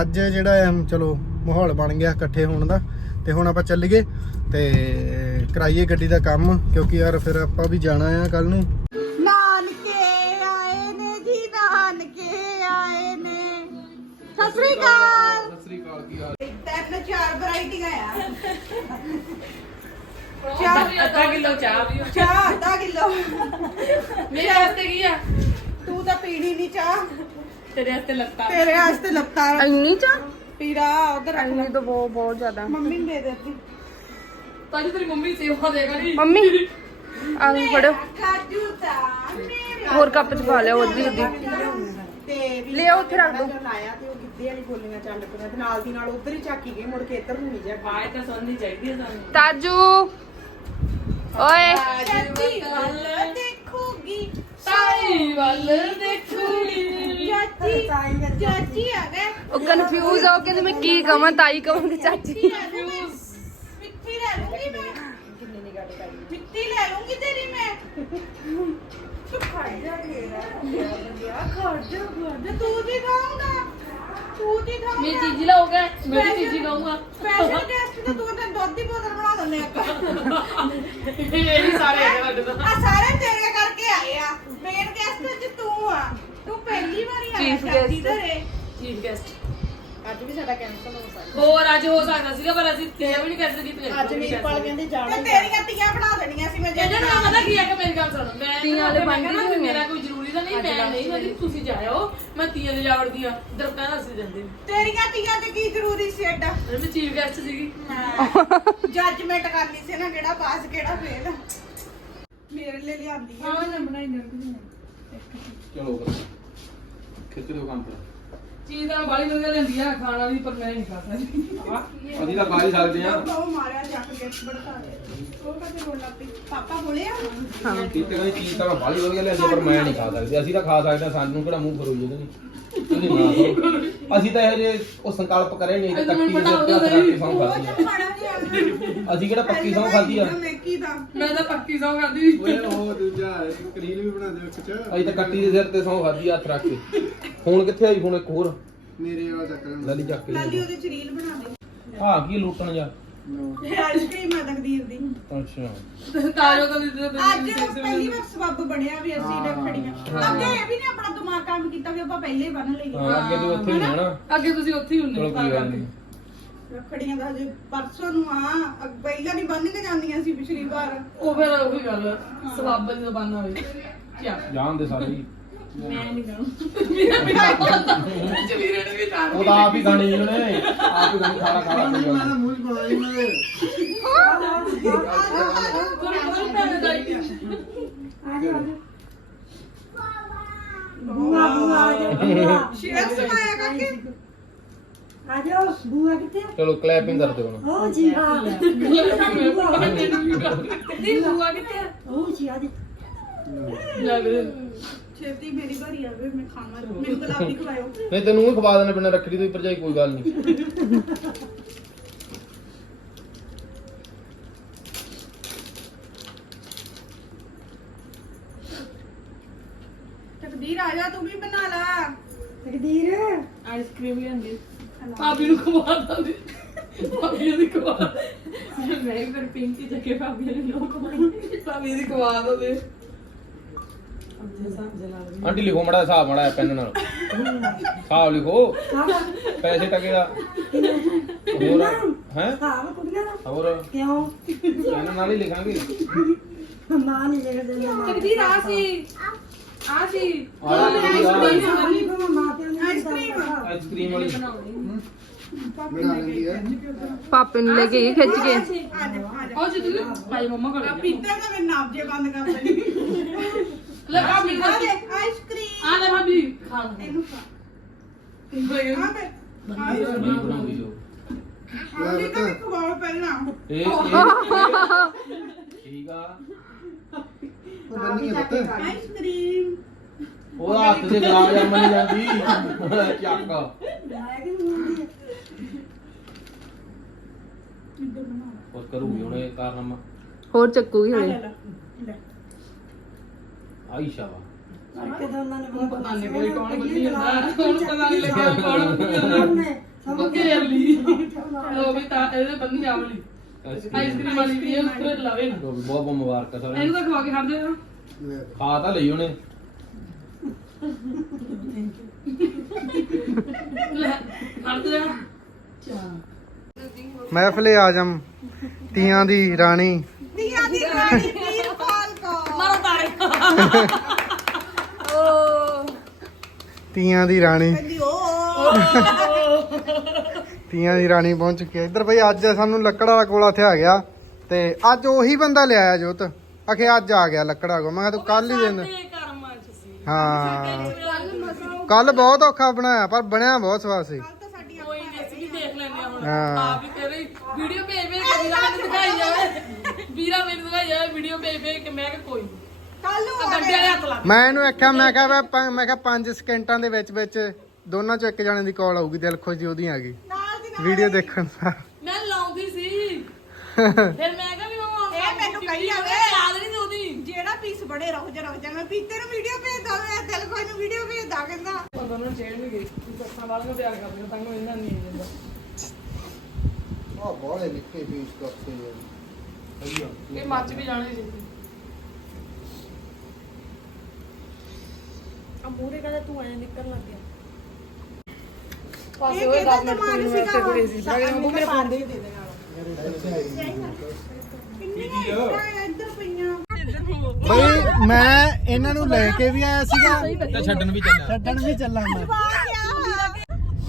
ਅੱਜ ਜਿਹੜਾ ਹੈ ਚਲੋ ਮਾਹੌਲ ਬਣ ਗਿਆ ਇਕੱਠੇ ਹੋਣ ਦਾ। ਤੇ ਹੁਣ ਆਪਾਂ ਚੱਲੀਏ ਤੇ ਕਰਾਈਏ ਗੱਡੀ ਦਾ ਕੰਮ ਕਿਉਂਕਿ ਯਾਰ ਫਿਰ ਆਪਾਂ ਵੀ ਜਾਣਾ ਆ ਕੱਲ ਨੂੰ। ਨਾਨਕੇ ਆਏ ਨੇ ਜੀ ਨਾਨਕੇ ਆਏ ਨੇ। ਸਤਿ ਸ੍ਰੀ ਅਕਾਲ। ਸਤਿ ਸ੍ਰੀ ਅਕਾਲ ਕੀ ਹਾਲ? ਤਿੰਨ ਚਾਰ ਵੈਰਾਈਟੀਆਂ ਆ। ਚਾਹ ਅੱਧਾ ਕਿਲੋ ਚਾਹ ਚਾਹ ਅੱਧਾ ਕਿਲੋ। ਮੇਰੇ ਵਾਸਤੇ ਕੀ ਆ? ਤੂੰ ਤਾਂ ਪੀਣੀ ਨਹੀਂ ਚਾਹ। ਤੇਰੇ ਵਾਸਤੇ ਲੱਤਾ। ਤੇਰੇ ਵਾਸਤੇ ਲੱਤਾਂ। ਇੰਨੀ ਚਾਹ ਪੀਰਾ ਉਧਰ ਰੱਖ ਲੈ। ਤਾਂ ਬਹੁਤ ਬਹੁਤ ਜ਼ਿਆਦਾ। ਮੰਮੀ ਨੂੰ ਦੇ ਦਿੱਤੀ ਤਾਂ ਤੇਰੀ ਮੰਮੀ ਸੇਵਾ ਦੇਗਾ ਨਹੀਂ ਮੰਮੀ ਆਹ ਫੜੋ। ਕਾਜੂ ਤਾਂ ਮੇਰੇ ਹੋਰ ਕੱਪ ਚ ਪਾ ਲਿਓ ਅੱਧੀ ਅੱਧੀ ਤੇ ਵੀ ਲਿਆਓ ਉੱਥੇ ਰੱਖ ਦਿਓ। ਲਾਇਆ ਤੇ ਉਹ ਗਿੱਧੇ ਵਾਲੀ ਬੋਲੀਆਂ ਚੱਲ ਪਈਆਂ ਤੇ ਨਾਲ ਦੀ ਨਾਲ ਉਧਰ ਹੀ ਝਾਕੀ ਗਏ ਮੁੜ ਕੇ ਇੱਧਰ ਨੂੰ ਨਹੀਂ ਜਾ ਬਾਏ ਤਾਂ ਸੁਣਨੀ ਚਾਹੀਦੀ ਹੈ ਸਾਨੂੰ। ਤਾਜੂ। ਓਏ। ਚਾਚੀ ਵੱਲ ਦੇਖੂਗੀ। ਤਾਈ ਵੱਲ ਦੇਖੂਗੀ। ਚਾਚੀ ਚਾਚੀ ਆ ਗਏ। ਉਹ ਕਨਫਿਊਜ਼ ਹੋ ਕੇ ਮੈਂ ਕੀ ਕਵਾਂ ਤਾਈ ਕਵਾਂ ਕਿ ਚਾਚੀ। ਮਿੱਠੀ ਲੈ ਲੂੰਗੀ ਮੈਂ। ਮਿੱਠੀ ਲੈ ਲੂੰਗੀ ਤੇਰੀ ਮੈਂ। ਤੂੰ ਖੜ ਜਾ ਯਾ ਖੜ ਜਾ ਖੜ ਜਾ ਤੂੰ ਵੀ ਖਾਊਂਗਾ। ਤੂੰ ਵੀ ਖਾਊਂਗਾ ਮੇਰੀ ਚੀਜ਼ੀ ਲਾਓਗੇ ਮੇਰੀ ਚੀਜ਼ੀ ਲਾਉਂਗਾ ਸਪੈਸ਼ਲ ਗੈਸਟ ਤੇ ਤੂੰ ਤੇ ਦੁੱਧ ਦੀ ਬੋਤਲ ਬਣਾ ਦਿੰਦੇ ਆਪਾਂ। ਇਹ ਵੀ ਸਾਰੇ ਹੈਗੇ ਸਾਡੇ ਤਾਂ। ਆ ਸਾਰੇ ਤੇਰੇ ਕਰਕੇ ਆਏ ਆ। ਮੇਨ ਗੈਸਟ ਅੱਜ ਤੂੰ ਆ। ਤੂੰ ਪਹਿਲੀ ਵਾਰੀ ਆਇਆ Chief ਚਾਚੀ guest। ਘਰੇ। ਚੀਫ ਗੈਸਟ ਅੱਜ ਵੀ ਸਾਡਾ ਕੈਂਸਲ ਹੋ ਸਕਦਾ। ਹੋਰ ਅੱਜ ਹੋ ਸਕਦਾ ਸੀਗਾ ਪਰ ਅਸੀਂ ਤੇ ਵੀ ਨਹੀਂ ਕੈਂਸਲ ਕੀਤੀ ਅੱਜ ਵੀਰਪਾਲ ਕਹਿੰਦੇ ਜਾਣਾ ਤੇ ਤੇਰੀਆਂ ਤੀਆਂ ਬਣਾ ਦੇਣੀਆਂ ਸੀ ਮੈਂ ਇਹਨਾਂ ਨੂੰ ਪਤਾ ਕੀ ਹੈ ਕਿ ਮੇਰੀ ਗੱਲ ਸੁਣ ਮੈਂ ਤੀਆਂ ਵਾਲੇ ਮੈਂ ਬਣ ਕਿਹਾ ਨਾ ਗਏ ਵੀ ਮੇਰਾ ਕੋਈ ਜ਼ਰੂਰੀ ਦੀਦਾ ਨਹੀਂ ਮੈਂ ਨਹੀਂ ਜਾਂਦੀ ਤੁਸੀਂ ਜਾਇਓ। ਮੈਂ ਤੀਆਂ ਦੇ ਜਾਵੜਦੀ ਆ ਦਰਕਾਂ ਹੱਸ ਜਾਂਦੇ ਨੇ ਤੇਰੀਆਂ ਤੀਆਂ ਤੇ ਕੀ ਜ਼ਰੂਰੀ ਸੀ ਐਡਾ? ਮੈਂ ਚੀਫ ਗੈਸਟ ਸੀਗੀ। ਜੱਜਮੈਂਟ ਕਰਨੀ ਸੀ ਨਾ ਕਿਹੜਾ ਪਾਸ ਕਿਹੜਾ ਫੇਲ ਮੇਰੇ ਲਈ ਲਿਆਂਦੀ ਆ ਚਲੋ ਕਰੋ ਖਿੱਚ ਦਿਓ ਕੰਮ ਤੇ ਚੀਜ਼ ਤਾਂ ਬਾਲੀ ਵਧੀਆ ਲੈਂਦੀ ਆ ਖਾਣ ਵਾਲੀ ਪਰ ਮੈਂ ਨਹੀਂ ਖਾ ਸਕਦੀ। ਅਸੀਂ ਤਾਂ ਖਾ ਹੀ ਸਕਦੇ ਆ। ਉਹ ਮਾਰਿਆ ਜੱਕ ਕੇ ਬੜਕਾ ਦੇ। ਉਹ ਕਦੇ ਰੋਣ ਲੱਗ ਪਈ ਪਾਪਾ ਬੋਲਿਆ ਕੀ ਤੇ ਕਹਿੰਦੀ ਚੀਜ਼ ਤਾਂ ਬਾਲੀ ਵਧੀਆ ਲੈਂਦੀ ਪਰ ਮੈਂ ਨਹੀਂ ਖਾ ਸਕਦੀ। ਅਸੀਂ ਤਾਂ ਖਾ ਸਕਦੇ ਹਾਂ, ਸਾਨੂੰ ਕਿਹੜਾ ਮੂੰਹ ਫਰੋਈ ਇਹਦੇ ਨਹੀਂ ਤੁਸੀਂ ਨਾ ਕਰੋ। ਅਸੀਂ ਤਾਂ ਇਹ ਜੇ ਉਹ ਸੰਕਲਪ ਕਰੇ ਨਹੀਂ ਤੇ ਦੇ ਹੱਥ ਰੱਖ ਕੇ ਆ। ਅਸੀਂ ਕਿਹੜਾ ਪੱਕੀ ਸੌਂ ਖਾਦੀ ਆ? ਮੈਕੀ ਦਾ। ਮੈਂ ਤਾਂ ਪੱਕੀ ਸੌ ਖਾਦੀ ਓਏ ਉਹ ਦੂਜਾ ਕਰੀਲ ਵੀ ਬਣਾ ਦੇ ਇੱਕ ਚ। ਅਸੀਂ ਤਾਂ ਕੱਟੀ ਦੇ ਸਿਰ ਤੇ ਸੌਂ ਖਾਦੀ ਹੱਥ ਰੱਖ ਕੇ। ਫੋਨ ਕਿੱਥੇ ਆਈ ਫੋਨ ਇੱਕ ਹੋਰ? ਮੇਰੇ ਵਾਲਾ ਚੱਕਰ ਲਾਲੀ ਚੱਕ ਕੇ ਲਾਲੀ ਉਹਦੇ ਚ ਰੀਲ ਬਣਾ ਦੇ ਹਾਂ ਕੀ ਲੁੱਟਣ ਜਾ? ਆਈਸਕ੍ਰੀਮ ਆ ਤਕਦੀਰ ਦੀ। ਅੱਛਾ। ਤਾਜੋ ਤਾਂ ਦਿੱਤੇ ਅੱਜ ਪਹਿਲੀ ਵਾਰ ਸਬੱਬ ਬਣਿਆ ਵੀ ਅਸੀਂ ਰੱਖੜੀਆਂ। ਅੱਗੇ ਇਹ ਵੀ ਨੇ ਆਪਣਾ ਦਿਮਾਗ ਕੰਮ ਕੀਤਾ ਵੀ ਆਪਾਂ ਪਹਿਲੇ ਹੀ ਬੰਨ ਲਈਏ। ਹਾਂ ਅੱਗੇ ਤੇ ਉੱਥੇ ਹੀ ਨੇ ਨਾ ਅੱਗੇ ਤੁਸੀਂ ਉੱਥੇ ਹੀ ਹੁੰਦੇ ਚਲੋ ਕੋਈ ਗੱਲ ਨਹੀਂ। ਰੱਖੜੀਆਂ ਦਾ ਹਜੇ ਪਰਸੋਂ ਨੂੰ ਆ ਅਗ- ਪਹਿਲਾਂ ਨਹੀਂ ਬੰਨ ਕੇ ਜਾਂਦੀਆਂ ਸੀ ਪਿਛਲੀ ਵਾਰ। ਉਹ ਫਿਰ ਉਹੀ ਗੱਲ ਸਵਾਬ ਦੀ ਜ਼ਬਾਨ ਹੋਵੇ ਕੀ ਜਾਣਦੇ ਸਾਰੇ। ਹੀ। ਮੈਂ ਨਹੀਂ ਕਰਾਂ ਜਲੀਰੇ ਨੇ ਵੀ ਤਾਂ ਉਹ ਤਾਂ ਆਪ ਹੀ ਜੀ ਉਹਨੇ। ਆਪ ਹੀ ਖਾਣੀ ਖਾਣਾ ਖਾਣਾ ਨੀ। ਮੂੰਹ ਬਣਾਈ ਮੈਂ ਕੋਈ ਕੋਈ ਪੈਸੇ ਦਾਈ ਸ਼ੇਰ ਸੁਣਾਇਆ ਕਾਕੇ ਚਲੋ ਕਲੈਪਿੰਗ ਕਰ ਦਿਓ ਹੁਣ। ਨਹੀਂ ਬੁਆ ਕਿੱਥੇ ਆ? ਲੱਗ ਰਿਹਾ ਛੇਤੀ ਮੇਰੀ ਘਰੀ ਆਵੇ ਮੈਂ ਖਾਣਾ ਮੈਨੂੰ ਗੁਲਾਬੀ ਖਵਾਇਓ। ਨਹੀਂ ਤੈਨੂੰ ਵੀ ਖਵਾ ਦੇਣਾ ਬਿਨਾਂ ਰੱਖੜੀ ਤੋਂ ਹੀ ਭਰਜਾਈ ਕੋਈ ਗੱਲ ਨਹੀਂ ਤਕਦੀਰ ਆ ਜਾ ਤੂੰ ਵੀ ਬਣਾ ਲਾ। ਆਈਸਕ੍ਰੀਮ ਲਿਆਂਦੀ ਭਾਬੀ ਨੂੰ ਖਵਾ ਦਾਂਦੀ ਭਾਬੀ ਦੀ ਖਵਾ ਮੈਂ ਵੀ ਫਿਰ ਪਿੰਕੀ ਜੱਕੇ ਭਾਬੀ ਨੇ ਨੋ ਖਵਾਈ ਭਾਬੀ ਦੀ ਖਵਾ ਦੋ ਦੇ ਆਂਟੀ ਲਿਖੋ ਮੜਾ ਹਿਸਾਬ ਮੜਾ ਪੈਨ ਨਾਲ ਹਿਸਾਬ ਲਿਖੋ ਪੈਸੇ ਟਕੇ ਦਾ ਹੋਰ ਹੈ ਹੋਰ ਕਿਉਂ ਇਹਨਾਂ ਨਾਲ ਹੀ ਲਿਖਾਂਗੇ ਮਾਂ ਨਹੀਂ ਲਿਖਦੇ ਨਾ ਤਕਦੀਰ ਆ ਸੀ ਆ ਸੀ ਆਹ ਜਿਹੜੀ ਆਹ ਮਾਂ ਪਿਓ ਨੇ ਆਈਸਕ੍ਰੀਮ ਆਈਸਕ੍ਰੀਮ ਵਾਲੀ ਬਣਾ ਲੈਂਦੀ ਆ ਪਾਪੇ ਨੂੰ ਲੈ ਕੇ ਗਈ ਖਿੱਚ ਕੇ ਆ ਜਾ ਆ ਜਾ ਉਹ ਜਿੱਦ ਭਾਈ ਮੰਮਾ ਕਰ ਪੀਤਾ ਤਾਂ ਮੈਂ ਨਾਪ ਜੇ ਬੰਦ ਕਰ ਦੇਣੀ ਲੈ ਭਾਬੀ ਆ ਖਾ ਦੇ ਆਈਸਕ੍ਰੀਮ ਆ ਲੈ ਭਾਬੀ ਖਾ ਲੈ ਇਹਨੂੰ ਖਾ ਹੋਏਗਾ ਆ ਦੇ ਨਹੀਂ ਬਣਾਉਂਦੀ ਜੋ ਆ ਦੇ ਤਾਂ ਖਵਾਓ ਪਹਿਲਾਂ ਇਹ ਇਹ- ਠੀਕ ਆ ਉਹ ਬੰਨੀ ਆ ਪੁੱਤ ਆਈਸਕ੍ਰੀਮ ਉਹ ਹੱਥ ਦੇ ਗਲਾਸ ਜੰਮ ਨਹੀਂ ਜਾਂਦੀ ਚੱਕ ਉਸ ਕਰੂਗੀ ਹੁਣ ਇਹ ਕਾਰਨਾਮਾ ਹੋਰ ਚੱਕੂਗੀ ਆ ਹਲੇ ਲੈ ਲੈ। ਲੈ। ਆਇਸ਼ਾ ਵਾ। ਕਿਦੋਂ ਉਹਨਾਂ ਨੇ ਪਤਾ ਨਹੀਂ ਕੋਈ ਕੌਣ ਬੰਦੀ ਹੁੰਦਾ ਹੁਣ ਪਤਾ ਨਹੀਂ ਲੱਗਿਆ ਕੌਣ ਬੰਦੀ ਹੁੰਦਾ ਉਹਨੇ ਬੱਕੇ ਅਲੀ ਲੋ ਵੀ ਤਾਂ ਇਹਦੇ ਬੰਨੀ ਆਵਲੀ ਆਈਸਕ੍ਰੀਮ ਵਾਲੀ ਵੀ ਇਹ ਉੱਪਰ ਲਵੇ ਨਾ। ਜੋ ਵੀ ਬਹੁਤ ਬਹੁਤ ਮੁਬਾਰਕ ਆ ਸਾਰਿਆਂ ਇਹਨੂੰ ਨੂੰ ਤਾਂ ਖਵਾ ਕੇ ਖਾਂਦੇ ਆ ਲੈ। ਖਾ ਤਾਂ ਲਈ ਉਹਨੇ। ਮਹਿਫਲੇ ਆਜਮ ਤੀਆਂ ਦੀ ਰਾਣੀ। ਦੀਆਂ ਦੀ ਰਾਣੀ। ਤੀਆਂ ਦੀ ਰਾਣੀ। ਤੀਆਂ ਦੀ ਰਾਣੀ ਪਹੁੰਚ ਚੁੱਕੀ ਹੈ। ਇੱਧਰ ਬਈ ਅੱਜ ਸਾਨੂੰ ਲੱਕੜ ਵਾਲਾ ਕੋਲਾ ਇੱਥੇ ਆ ਗਿਆ ਤੇ ਅੱਜ ਉਹੀ ਬੰਦਾ ਲਿਆਇਆ ਜੋਤ। ਆਖੇ ਅੱਜ ਆ ਗਿਆ ਲੱਕੜਾ ਕੋ ਮੈਂ ਕਿਹਾ ਤੂੰ ਕੱਲ ਹੀ ਦਿੰਦਾ ਹਾਂ। ਕੱਲ ਬਹੁਤ ਔਖਾ ਬਣਾਇਆ ਪਰ ਬਣਿਆ ਬਹੁਤ ਸਵਾਦ ਸੀ। ਕੱਲ ਤਾਂ ਸਾਡੀ ਕੋਈ ਨਹੀਂ ਅਸੀਂ ਵੀ ਦੇਖ ਲੈਂਦੇ ਆ। ਹੁਣ। ਹਾਂ। ਆਪ ਹੀ ਤੇਰੀ ਵੀਡੀਓ ਭੇਜ ਭੇਜ ਕੇ ਵੀਰਾ ਮੈਨੂੰ ਦਿਖਾਈ ਜਾਵੇ। ਵੀਰਾ ਮੈਨੂੰ ਦਿਖਾਈ ਜਾਵੇ ਵੀਡੀਓ ਭੇਜ ਭੇਜ ਕੇ। ਮੈਂ ਕਿ ਕੋਈ। ਕੱਲ ਨੂੰ ਆ ਆ ਗੱਡੇ ਵਾਲੇ ਹੱਥ ਲਾ ਮੈਂ ਇਹਨੂੰ ਆਖਿਆ ਮੈਂ ਕਿਹਾ ਵਾ ਪ- ਮੈਂ ਕਿਹਾ 5 ਸਕਿੰਟਾਂ ਦੇ ਵਿੱਚ ਵਿੱਚ ਦੋਨਾਂ ਚੋਂ ਇੱਕ ਜਣੇ ਦੀ ਕਾਲ ਆਊਗੀ ਦਿਲ ਖੁਸ਼ ਜੀ ਉਹਦੀ ਆ ਗਈ। ਨਾਲ ਦੀ ਨਾਲ ਵੀਡੀਓ ਦੇਖਣ ਦਾ। ਮੈਂ ਲਾਉਂਦੀ ਸੀ। ਫਿਰ ਮੈਂ ਕਿਹਾ ਵੀ ਉਹ ਇਹ ਮੈਨੂੰ ਕਹੀ ਜਾਵੇ। ਯਾਦ ਨਹੀਂ ਸੀ ਉਹਦੀ। ਜਿਹੜਾ ਪੀਸ ਬੜੇ ਰੁਕ ਜਾ ਰੁਕ ਜਾ ਮੈਂ ਪੀਤੇ ਨੂੰ ਵੀਡੀਓ ਭੇਜਦਾ ਮੈਂ ਦਿਲ ਕੋਈ ਨੂੰ ਵੀਡੀਓ ਭੇਜਦਾ ਕਹਿੰਦਾ। ਉਹਨਾਂ ਨੂੰ ਚੇੜ ਵੀ ਗਈ। ਸੱਤਾਂ ਵਾਲ ਨੂੰ ਤਿਆਰ ਕਰ ਦਿੰਦਾ ਤਾਂ ਨੂੰ ਇਹਨਾਂ ਨਹੀਂ ਜਾਂਦਾ ਆ ਬੋਲੇ ਲਿਖੇ ਪੀਸ ਕਰਦੇ ਇਹ ਮੱਚ ਵੀ ਜਾਣੇ ਸੀ। ਆ ਮੂਰੇ ਕਹਿੰਦਾ ਤੂੰ ਐਂ ਨਿਕਲਣ ਲੱਗ ਗਿਆ। ਪਾਸੇ ਹੋਏ 10 ਮਿੰਟ ਕੋਈ ਨੂੰ ਇੱਥੇ ਕੁੜੀ ਸੀ। ਬੜੇ ਉਹ ਮੇਰੇ ਫੋਨ ਦੇ। ਕਿੰਨੀ ਇੱਧਰ ਪਈਆਂ ਬਈ ਮੈਂ ਇਹਨਾਂ ਨੂੰ ਲੈ ਕੇ ਵੀ ਆਇਆ ਸੀਗਾ। ਤੇ ਛੱਡਣ ਵੀ ਚੱਲਿਆ ਛੱਡਣ ਵੀ ਚੱਲਾਂ ਮੈਂ।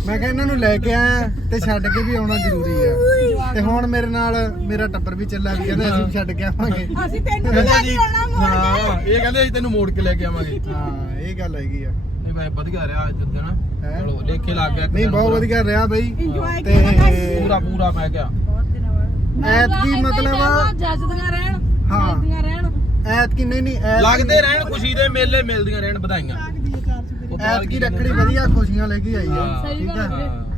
ਮੈਂ ਕਿਹਾ ਇਹਨਾਂ ਨੂੰ ਲੈ ਕੇ ਆਇਆ ਤੇ ਛੱਡ ਕੇ ਵੀ ਆਉਣਾ ਜ਼ਰੂਰੀ ਆ। ਤੇ ਹੁਣ ਮੇਰੇ ਨਾਲ ਮੇਰਾ ਟੱਬਰ ਵੀ ਚੱਲਾ ਵੀ ਕਹਿੰਦੇ ਅਸੀਂ ਵੀ ਛੱਡ ਕੇ ਆਵਾਂਗੇ। ਅਸੀਂ ਤੈਨੂੰ ਵੀ ਲੈ ਕੇ ਆਉਣਾ ਮੋੜ ਹਾਂ। ਇਹ ਕਹਿੰਦੇ ਅਸੀਂ ਤੈਨੂੰ ਮੋੜ ਕੇ ਲੈ ਕੇ ਆਵਾਂਗੇ। ਹਾਂ ਇਹ ਗੱਲ ਹੈਗੀ ਆ। ਨਹੀਂ ਭਾਈ ਵਧੀਆ ਰਿਹਾ ਅੱਜ ਦਿਨ ਹੈਂ? ਚਲੋ ਲੇਖੇ ਲੱਗ ਗਿਆ ਇੱਕ ਨਹੀਂ ਦਿਨ ਬਹੁਤ ਪੂਰਾ। ਵਧੀਆ ਰਿਹਾ ਬਈ। ਤੇ ਪੂਰਾ ਪੂਰਾ ਮੈਂ ਕਿਹਾ ਐਤਕੀ ਮਤਲਬ ਜੱਜਦੀਆਂ ਰਹਿਣ ਹਾਂ। ਜੱਜਦੀਆਂ ਰਹਿਣ। ਐਤਕੀ ਨਹੀਂ ਨਹੀਂ ਐਤਕੀ- ਲੱਗਦੇ ਰਹਿਣ ਖੁਸ਼ੀ ਦੇ ਮੇਲੇ ਮਿਲਦੀਆਂ ਰਹਿਣ ਵਧਾਈਆਂ। ਉਹ ਤੋਂ ਬਾਅਦ ਐਤਕੀ ਕੀ ਰੱਖੜੀ ਵਧੀਆ ਖੁਸ਼ੀਆਂ ਲੈ ਕੇ ਆਈ ਆ। ਹਾਂ। ਠੀਕ ਆ ਹਾਂ।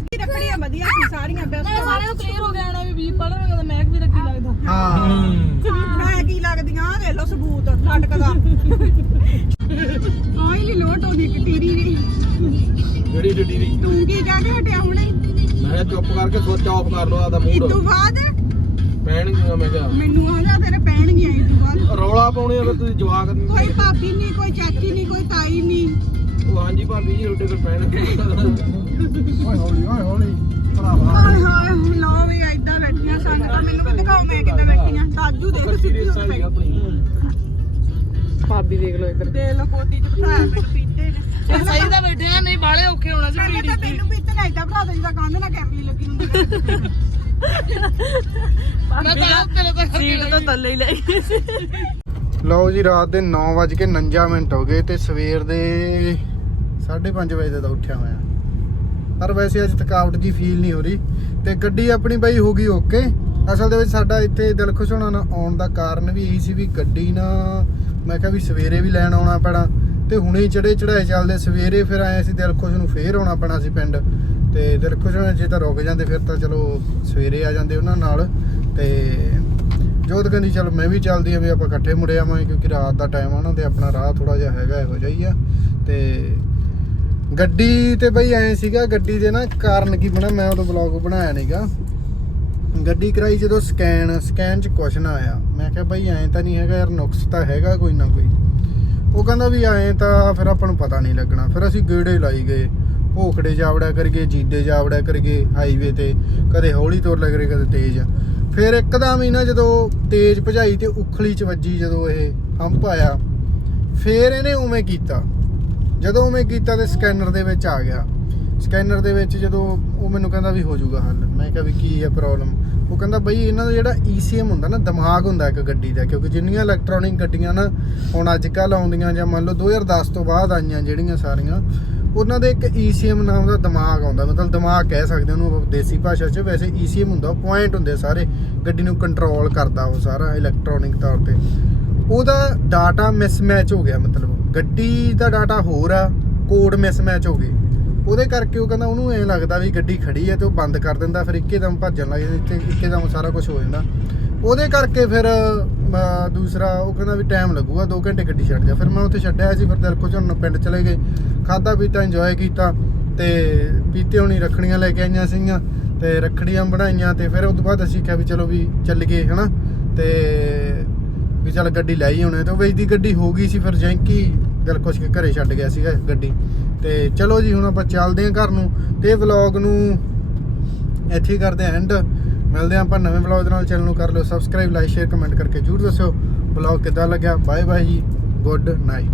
ਹਾਂ ਇਤਕੀ ਰੱਖੜੀਆਂ ਵਧੀਆ ਸੀ ਸਾਰੀਆਂ ਨਾਲੇ ਬੈਸਟ ਸਾਰਿਆਂ ਨੂੰ ਕਲੀਅਰ ਹੋ ਗਿਆ ਹੋਣਾ ਵੀ ਵੀ ਪੜ੍ਹਨ ਦਾ ਮੈਂ ਵੀ ਲੱਗੀ ਲੱਗਦਾ। ਹਾਂ। ਮੈਂ ਕੀ ਲੱਗਦੀਆਂ ਆ ਵੇਖ ਲੋ ਸਬੂਤ ਲਟਕਦਾ ਆਈ ਨਹੀਂ ਲੋਟ ਹੋ ਗਈ ਟੀਰੀ ਦੀ ਜਿਹੜੀ ਦੀ ਤੂੰ ਕੀ ਕਹਿ ਕੇ ਹਟਿਆ ਹੁਣੇ? ਮੈਂ ਚੁੱਪ ਕਰਕੇ ਸੋਚ ਆਫ ਕਰ ਲੋ ਆਦਾ ਇਸ ਤੋਂ ਮੂਡ ਬਾਅਦ? ਪੈਣਗੀਆਂ ਮੈਂ ਕਿਹਾ। ਮੈਨੂੰ ਆ ਜਾ ਤੇਰੇ ਪੈਣਗੀਆਂ ਇਸ ਤੋਂ ਬਾਅਦ। ਰੌਲਾ ਪਾਉਣੇ ਆ ਫਿਰ ਤੁਸੀਂ ਜਵਾਕ ਕੋਈ ਭਾਬੀ ਨਹੀਂ ਕੋਈ ਚਾਚੀ ਨਹੀਂ ਕੋਈ ਤਾਈ ਨਹੀਂ। ਉਹ ਹਾਂਜੀ ਭਾਬੀ ਜੀ ਤੁਹਾਡੇ ਕੋਲ ਪੈਣਗੇ ਓਏ ਹੌਲੀ ਓਏ ਹੌਲੀ ਭਰਾਵਾ ਹਾਏ ਹਾਏ ਲੋ ਵੀ ਐਦਾਂ ਬੈਠੀਆਂ ਸੰਗਤਾਂ ਮੈਨੂੰ ਵੀ ਦਿਖਾਓ ਮੈਂ ਕਿੱਦਾਂ ਬੈਠੀਆਂ। ਦਾਜੂ ਦੇਖ ਸਿੱਧੀ ਹੋ ਗਈ ਆਪਣੀ। ਭਾਬੀ ਦੇਖ ਲਓ ਇੱਧਰ। ਦੇ ਲੋ ਕੋਟੀ ਚ ਬਿਠਾਇਆ ਮੈਨੂੰ ਪੀਤੇ ਨੇ। ਸਹੀ ਤਾਂ ਬੈਠਿਆ ਨਹੀਂ ਬਾਲੇ ਔਖੇ ਹੋਣਾ ਸੀ ਪਹਿਲਾਂ ਤਾਂ। ਮੈਨੂੰ ਵੀ ਇੱਥੇ ਐਦਾਂ ਬਿਠਾ ਦੇ ਜਿੱਦਾਂ ਕੰਧ ਨਾ ਕਰਨੀ ਲੱਗੀ ਹੁੰਦੀ ਮੈਂ। ਤਾਂ ਤੇਰੇ ਤਾਂ ਸੀਟ ਤਾਂ ਥੱਲੇ ਹੀ ਲੈ ਗਈ। ਲਓ ਜੀ ਰਾਤ ਦੇ 9:49 ਮਿੰਟ ਹੋ ਗਏ ਤੇ ਸਵੇਰ ਦੇ 5:30 ਵਜੇ ਦਾ ਉੱਠਿਆ ਹੋਇਆ ਪਰ ਵੈਸੇ ਅੱਜ ਥਕਾਵਟ ਜੀ ਫੀਲ ਨਹੀਂ ਹੋ ਰਹੀ ਤੇ ਗੱਡੀ ਆਪਣੀ ਬਾਈ ਹੋ ਗਈ ਓਕੇ ਅਸਲ ਦੇ ਵਿੱਚ ਸਾਡਾ ਇੱਥੇ ਦਿਲ ਖੁਸ਼ ਹੋਣਾ ਨਾ ਆਉਣ ਦਾ ਕਾਰਨ ਵੀ ਇਹੀ ਸੀ ਵੀ ਗੱਡੀ ਨਾ ਮੈਂ ਕਿਹਾ ਵੀ ਸਵੇਰੇ ਵੀ ਲੈਣ ਆਉਣਾ ਪੈਣਾ ਤੇ ਹੁਣੇ ਚੜੇ ਚੜਾਏ ਚੱਲਦੇ ਸਵੇਰੇ ਫਿਰ ਆਏ ਸੀ ਦਿਲ ਖੁਸ਼ ਨੂੰ ਫੇਰ ਆਉਣਾ ਪੈਣਾ ਸੀ ਪਿੰਡ। ਤੇ ਦਿਲ ਖੁਸ਼ ਹੋਣਾ ਜੇ ਤਾਂ ਰੁਕ ਜਾਂਦੇ ਫਿਰ ਤਾਂ ਚਲੋ ਸਵੇਰੇ ਆ ਜਾਂਦੇ ਉਹਨਾਂ ਨਾਲ। ਤੇ ਜੋਤ ਕਹਿੰਦੀ ਚਲ ਮੈਂ ਵੀ ਚੱਲਦੀ ਆ ਵੀ ਆਪਾਂ ਇਕੱਠੇ ਮੁੜੇ ਆਵਾਂਗੇ ਕਿਉਂਕਿ ਰਾਤ ਦਾ ਟਾਈਮ ਆ ਨਾ ਤੇ ਆਪਣਾ ਰਾਹ ਥੋੜਾ ਜਿਹਾ ਹੈਗਾ ਇਹੋ ਜਿਹਾ ਹੀ ਆ। ਤੇ ਗੱਡੀ ਤੇ ਬਈ ਐ ਸੀਗਾ, ਗੱਡੀ ਦੇ ਨਾ ਕਾਰਨ ਕੀ ਬਣਾ, ਮੈਂ ਉਦੋਂ ਬਲੌਗ ਬਣਾਇਆ ਨਹੀਂਗਾ ਗੱਡੀ ਕਰਾਈ ਜਦੋਂ ਸਕੈਨ ਸਕੈਨ ਚ ਕੁਛ ਨਾ ਆਇਆ। ਮੈਂ ਕਿਹਾ ਬਈ ਐਂ ਤਾਂ ਨਹੀਂ ਹੈਗਾ ਯਾਰ, ਨੁਕਸ ਤਾਂ ਹੈਗਾ ਕੋਈ ਨਾ ਕੋਈ। ਉਹ ਕਹਿੰਦਾ ਵੀ ਐਂ ਤਾਂ ਫਿਰ ਆਪਾਂ ਨੂੰ ਪਤਾ ਨਹੀਂ ਲੱਗਣਾ। ਫਿਰ ਅਸੀਂ ਗੇੜੇ ਲਾਈ ਗਏ। ਭੋਖੜੇ ਜਾਵੜਿਆ ਕਰੀਏ, ਜੀਦੇ ਜਾਵੜਿਆ ਕਰੀਏ ਹਾਈਵੇ ਤੇ। ਕਦੇ ਹੌਲੀ ਤੁਰ ਲੱਗ ਕਦੇ ਤੇਜ਼। ਫਿਰ ਇੱਕਦਮ ਹੀ ਨਾ ਜਦੋਂ ਤੇਜ਼ ਭਜਾਈ ਤੇ ਉਖਲੀ ਚ ਵੱਜੀ ਜਦੋਂ ਇਹ ਹੰਪ ਆਇਆ, ਫਿਰ ਇਹਨੇ ਉਵੇਂ ਕੀਤਾ। ਜਦੋਂ ਮੈਂ ਕੀਤਾ ਤੇ ਸਕੈਨਰ ਦੇ ਵਿੱਚ ਆ ਗਿਆ। ਸਕੈਨਰ ਦੇ ਵਿੱਚ ਜਦੋਂ ਉਹ ਮੈਨੂੰ ਕਹਿੰਦਾ ਵੀ ਹੋ ਜਾਊਗਾ ਹੱਲ। ਮੈਂ ਕਿਹਾ ਵੀ ਕੀ ਹੈ ਪ੍ਰੋਬਲਮ ਉਹ ਕਹਿੰਦਾ ਬਈ ਇਹਨਾਂ ਦਾ ਜਿਹੜਾ ECM ਹੁੰਦਾ ਨਾ, ਦਿਮਾਗ ਹੁੰਦਾ ਇੱਕ ਗੱਡੀ ਦਾ, ਕਿਉਂਕਿ ਜਿੰਨੀਆਂ ਇਲੈਕਟ੍ਰੋਨਿਕ ਗੱਡੀਆਂ ਨਾ ਹੁਣ ਅੱਜ ਕੱਲ ਆਉਂਦੀਆਂ ਜਾਂ ਮੰਨ ਲਓ 2010 ਤੋਂ ਬਾਅਦ ਆਈਆਂ ਜਿਹੜੀਆਂ ਸਾਰੀਆਂ, ਉਹਨਾਂ ਦੇ ਇੱਕ ECM ਨਾਮ ਦਾ ਦਿਮਾਗ ਆਉਂਦਾ। ਮਤਲਬ ਦਿਮਾਗ ਕਹਿ ਸਕਦੇ ਉਹਨੂੰ ਆਪਾਂ ਦੇਸੀ ਭਾਸ਼ਾ 'ਚ, ਵੈਸੇ ECM ਹੁੰਦਾ ਪੁਆਇੰਟ ਹੁੰਦੇ ਸਾਰੇ। ਗੱਡੀ ਨੂੰ ਕੰਟਰੋਲ ਕਰਦਾ ਉਹ ਸਾਰਾ ਇਲੈਕਟ੍ਰੋਨਿਕ ਤੌਰ ਤੇ। ਉਹਦਾ ਡਾਟਾ ਮਿਸਮੈਚ ਹੋ ਗਿਆ ਮਤਲਬ। ਗੱਡੀ ਦਾ ਡਾਟਾ ਹੋਰ ਆ, ਕੋਡ ਮਿਸਮੈਚ ਹੋ ਗਈ ਉਹਦੇ ਕਰਕੇ ਉਹ ਕਹਿੰਦਾ ਉਹਨੂੰ ਐਂ ਲੱਗਦਾ ਵੀ ਗੱਡੀ ਖੜੀ ਹੈ ਤੇ ਉਹ ਬੰਦ ਕਰ ਦਿੰਦਾ, ਫਿਰ ਇੱਕੇ ਦਮ ਭੱਜਣ ਲੱਗ ਜਾਂਦਾ, ਇੱਥੇ ਦਮ ਸਾਰਾ ਕੁਝ ਹੋ ਜਾਂਦਾ। ਉਹਦੇ ਕਰਕੇ ਫਿਰ ਦੂਸਰਾ ਉਹ ਕਹਿੰਦਾ ਵੀ ਟਾਈਮ ਲੱਗੂਗਾ 2 ਘੰਟੇ ਗੱਡੀ ਛੱਡ ਜਾ ਫਿਰ ਮੈਂ ਉੱਥੇ ਛੱਡਿਆ ਸੀ, ਫਿਰ ਦਿਲ ਖੁਸ਼ ਪਿੰਡ ਚਲੇ ਗਏ। ਖਾਦਾ ਪੀਤਾ ਇੰਜੋਏ ਕੀਤਾ ਤੇ ਪੀਤੇ ਹੋਣੀ ਰੱਖੜੀਆਂ ਲੈ ਕੇ ਆਈਆਂ ਸੀਗੀਆਂ ਤੇ ਰੱਖੜੀਆਂ ਬਣਾਈਆਂ ਤੇ ਫਿਰ ਉਸ ਤੋਂ ਬਾਅਦ ਅਸੀਂ ਕਿਹਾ ਵੀ ਚਲੋ ਵੀ ਚੱਲ ਗਏ ਹਨਾ? ਤੇ ਵੀ ਚੱਲ ਗੱਡੀ ਲੈ ਹੀ ਆਉਣੇ ਤੇ ਉਹ ਵੇਚਦੀ ਗੱਡੀ ਹੋ ਗਈ ਸੀ ਫਿਰ ਜੈਂਕੀ ਗੱਲ ਖੁਸ਼ ਕੇ ਘਰੇ ਛੱਡ ਗਿਆ ਸੀਗਾ ਗੱਡੀ। ਤੇ ਚਲੋ ਜੀ, ਹੁਣ ਆਪਾਂ ਚੱਲਦੇ ਹਾਂ ਘਰ ਨੂੰ ਤੇ ਵਲੌਗ ਨੂੰ ਇੱਥੇ ਹੀ ਕਰਦੇ ਐਂਡ ਮਿਲਦੇ ਹਾਂ ਆਪਾਂ ਨਵੇਂ ਵਲੌਗ ਦੇ ਨਾਲ। ਚੈਨਲ ਨੂੰ ਕਰ ਲਿਓ ਸਬਸਕ੍ਰਾਈਬ ਲਾਈਕ ਸ਼ੇਅਰ ਕਮੈਂਟ ਕਰਕੇ ਜਰੂਰ ਦੱਸਿਓ। ਵਲੌਗ ਕਿੱਦਾਂ ਲੱਗਿਆ? ਬਾਏ ਬਾਏ ਜੀ। Good night